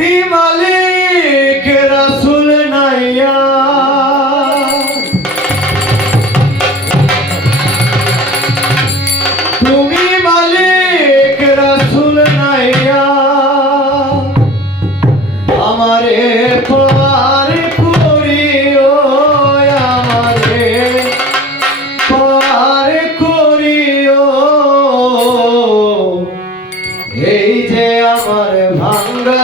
তুমি মালিক, রাসুল নাইয়া তুমি মালিক, রাসুল নাইয়া আমারে পার করিও, আমারে পার করিও। এই যে আমার ভাঙ্গা